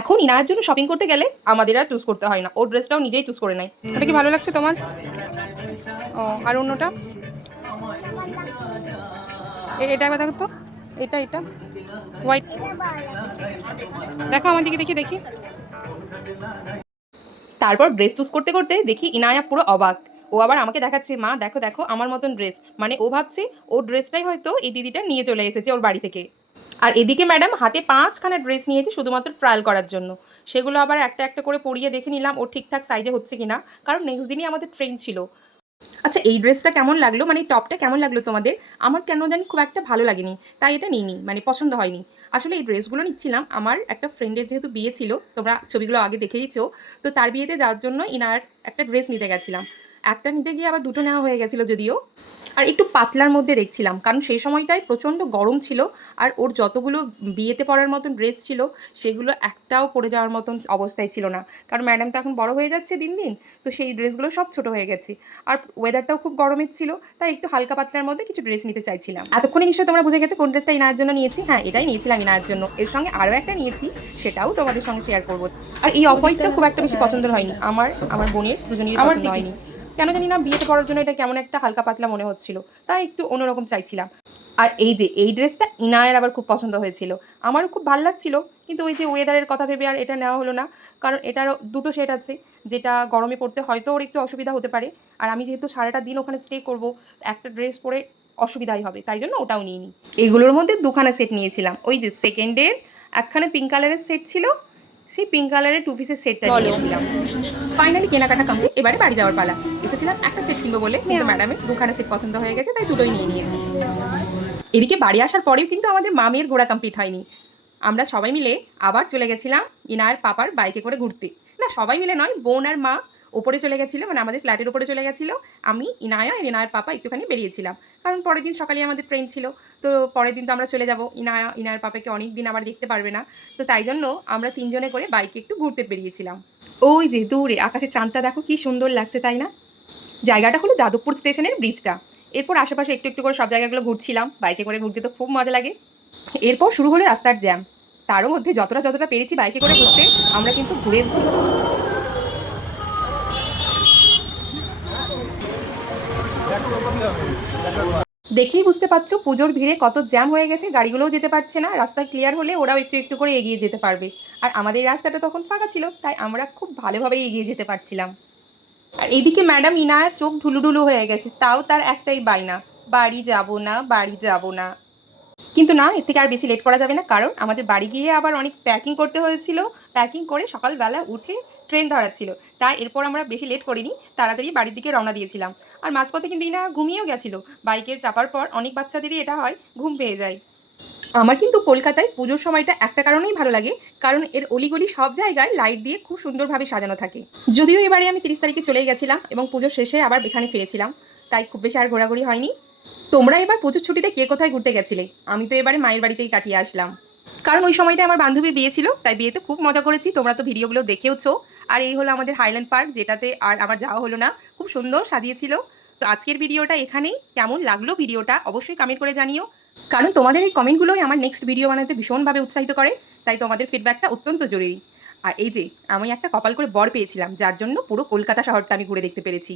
এখন ইনার জন্য শপিং করতে গেলে আমাদের আর চুজ করতে হয় না, ওর ড্রেসটাও নিজেই চুজ করে নেয়। ওটা কি ভালো লাগছে তোমার? ও, আর অন্যটা? এটা একবার দেখো তো, এটা এটা হোয়াইট, দেখো আমার দিকে, দেখি দেখি। তারপর ড্রেস চুজ করতে করতে দেখি ইনায়া পুরো অবাক। ও আবার আমাকে দেখাচ্ছে, মা দেখো দেখো আমার মতন ড্রেস। মানে ও ভাবছে ওর ড্রেসটাই হয়তো এই দিদিটা নিয়ে চলে এসেছে ওর বাড়ি থেকে। আর এদিকে ম্যাডাম হাতে 5খানা ড্রেস নিয়েছে শুধুমাত্র ট্রায়াল করার জন্য। সেগুলো আবার একটা একটা করে পরিয়ে দেখে নিলাম ও ঠিকঠাক সাইজে হচ্ছে কিনা, কারণ নেক্সট দিনই আমাদের ট্রেন ছিল। আচ্ছা, এই ড্রেসটা কেমন লাগলো, মানে এই টপটা কেমন লাগলো তোমাদের? আমার কেন জানি খুব একটা ভালো লাগেনি, তাই এটা নিইনি, মানে পছন্দ হয়নি। আসলে এই ড্রেসগুলো নিচ্ছিলাম আমার একটা ফ্রেন্ডের, যেহেতু বিয়ে ছিল, তোমরা ছবিগুলো আগে দেখেইছো, তো তার বিয়েতে যাওয়ার জন্য ইনার একটা ড্রেস নিতে গেছিলাম। একটা নিতে গিয়ে আবার দুটো নেওয়া হয়ে গেছিলো যদিও। আর একটু পাতলার মধ্যে দেখছিলাম, কারণ সেই সময়টায় প্রচণ্ড গরম ছিল। আর ওর যতগুলো বিয়েতে পরার মতন ড্রেস ছিল সেগুলো একটাও পরে যাওয়ার মতন অবস্থায় ছিল না, কারণ ম্যাডাম তো এখন বড় হয়ে যাচ্ছে দিন দিন, তো সেই ড্রেসগুলো সব ছোট হয়ে গেছে। আর ওয়েদারটাও খুব গরমের ছিল, তাই একটু হালকা পাতলার মধ্যে কিছু ড্রেস নিতে চাইছিলাম। এতক্ষণে নিশ্চয়ই তোমরা বুঝে গেছো কোন ড্রেসটা ইনার জন্য নিয়েছি। হ্যাঁ, এটাই নিয়েছিলাম ইনার জন্য, এর সঙ্গে আরও একটা নিয়েছি, সেটাও তোমাদের সঙ্গে শেয়ার করবো। আর এই অফ হোয়াইটটা খুব একটা বেশি পছন্দ হয়নি আমার, আমার বোনের দুজনেরই পছন্দ হয়নি। কেন জানি না, বিয়েতে পরার জন্য এটা কেমন একটা হালকা পাতলা মনে হচ্ছিল, তাই একটু অন্যরকম চাইছিলাম। আর এই যে এই ড্রেসটা ইনায়ের আবার খুব পছন্দ হয়েছিল, আমারও খুব ভালো লাগছিল, কিন্তু ওই যে ওয়েদারের কথা ভেবে আর এটা নেওয়া হলো না। কারণ এটারও দুটো শেড আছে, যেটা গরমে পড়তে হয়তো ওর একটু অসুবিধা হতে পারে। আর আমি যেহেতু সারাটা দিন ওখানে স্টে করব, একটা ড্রেস পরে অসুবিধাই হবে, তাই জন্য ওটাও নিইনি। এগুলোর মধ্যে দুখানা সেট নিয়েছিলাম, ওই যে সেকেন্ডের একখানে পিঙ্ক কালারের সেট ছিল, সেই পিঙ্ক কালারের 2 পিসের সেটটা নিয়েছিলাম। ফাইনালি কেনাকাটা কমপ্লিট, এবারে বাড়ি যাওয়ার পালা। এসেছিলাম একটা সেট কিনবো বলে, কিন্তু ম্যাডামের দুখানা সেট পছন্দ হয়ে গেছে, তাই দুটোই নিয়ে নিয়েছি। এদিকে বাড়ি আসার পরেও কিন্তু আমাদের মামের ঘোরা কমপ্লিট হয়নি। আমরা সবাই মিলে আবার চলে গেছিলাম ইনার পাপার বাইকে করে ঘুরতে। না, সবাই মিলে নয়, বোন আর মা ওপরে চলে গেছিলো, মানে আমাদের ফ্ল্যাটের ওপরে চলে গেছিলো। আমি, ইনায়া আর ইনায়ের পাপা একটুখানি বেরিয়েছিলাম, কারণ পরের দিন সকালে আমাদের ট্রেন ছিল। তো পরের দিন তো আমরা চলে যাব, ইনায়ের পাপাকে অনেক দিন আবার দেখতে পারবে না। তো তাই জন্য আমরা তিনজনে করে বাইকে একটু ঘুরতে বেরিয়েছিলাম। ওই যে দূরে আকাশে চাঁদটা দেখো কি সুন্দর লাগছে, তাই না? জায়গাটা হলো যাদবপুর স্টেশনের ব্রিজটা। এরপর আশেপাশে একটু একটু করে সব জায়গাগুলো ঘুরছিলাম, বাইকে করে ঘুরতে তো খুব মজা লাগে। এরপর শুরু হলো রাস্তার জ্যাম, তারও মধ্যে যতটা যতটা পেরেছি বাইকে করে ঘুরতে আমরা কিন্তু ঘুরেছি। দেখেই বুঝতে পারছো পুজোর ভিড়ে কত জ্যাম হয়ে গেছে, গাড়িগুলোও যেতে পারছে না। রাস্তা ক্লিয়ার হলে ওরাও একটু একটু করে এগিয়ে যেতে পারবে। আর আমাদের এই রাস্তাটা তখন ফাঁকা ছিল, তাই আমরা খুব ভালোভাবেই এগিয়ে যেতে পারছিলাম। আর এইদিকে ম্যাডাম ইনায়া চোখ ঢুলুঢুলু হয়ে গেছে, তাও তার একটাই বায়না, বাড়ি যাব না, বাড়ি যাব না। কিন্তু না, এর থেকে আর বেশি লেট করা যাবে না, কারণ আমাদের বাড়ি গিয়ে আবার অনেক প্যাকিং করতে হয়েছিল। প্যাকিং করে সকালবেলা উঠে ট্রেন ধরার ছিল, তাই এরপর আমরা বেশি লেট করিনি, তাড়াতাড়ি বাড়ির দিকে রওনা দিয়েছিলাম। আর মাঝপথে কিন্তু ইনা ঘুমিয়েও গেছিলো, বাইকের চাপার পর অনেক বাচ্চাদেরই এটা হয়, ঘুম পেয়ে যায়। আমার কিন্তু কলকাতায় পুজোর সময়টা একটা কারণেই ভালো লাগে, কারণ এর অলিগলি সব জায়গায় লাইট দিয়ে খুব সুন্দরভাবে সাজানো থাকে। যদিও এবারে আমি 30 তারিখে চলেই গেছিলাম এবং পুজোর শেষে আবার এখানে ফিরেছিলাম, তাই খুব বেশি আর ঘোরাঘুরি হয়নি। তোমরা এবার পুজোর ছুটিতে কে কোথায় ঘুরতে গেছিলে? আমি তো এবারে মায়ের বাড়িতেই কাটিয়ে আসলাম, কারণ ওই সময়টা আমার বান্ধবীর বিয়ে ছিল, তাই বিয়েতে খুব মজা করেছি, তোমরা তো ভিডিওগুলো দেখেওছো। আর এই হলো আমাদের হাইল্যান্ড পার্ক, যেটাতে আর আমার যাওয়া হলো না, খুব সুন্দর সাজিয়েছিল। তো আজকের ভিডিওটা এখানেই, কেমন লাগলো ভিডিওটা অবশ্যই কমেন্ট করে জানিও, কারণ তোমাদের এই কমেন্টগুলোই আমার নেক্সট ভিডিও বানাতে ভীষণভাবে উৎসাহিত করে, তাই তোমাদের ফিডব্যাকটা অত্যন্ত জরুরি। আর এই যে আমি একটা কপাল করে বর পেয়েছিলাম, যার জন্য পুরো কলকাতা শহরটা আমি ঘুরে দেখতে পেরেছি।